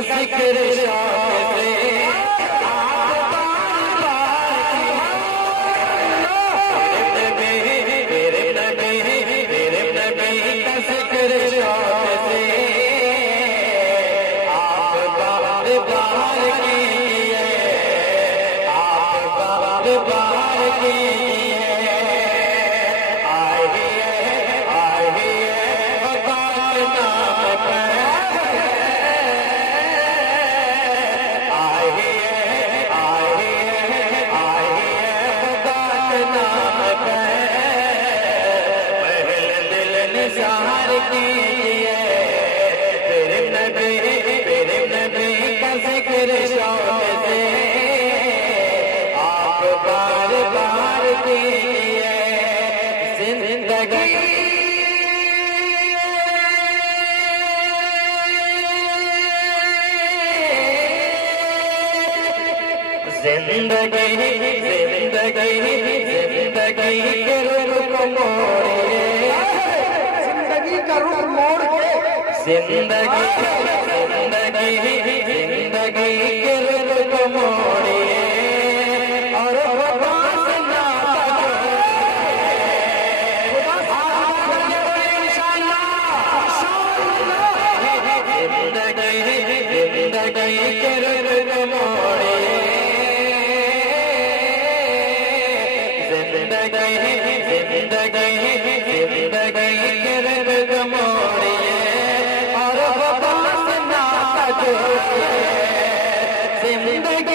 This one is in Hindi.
जिक्र शौक से मेरे नबी का जिक्र शौक से आप बार बार कीजिए, आप बार बार कीजिए। निसार कीजिए तेरे नबी का जिक्र शौक से आप बार बार कीजिए। जिंदगी के रुख मोड़िए, का रुख मोड़ के जिंदगी के रुख मोड़िए और जिंदगी के रुख मोड़िए, जिंदगी के रुख मोड़िए और वापस ना जोड़िए। जिंदगी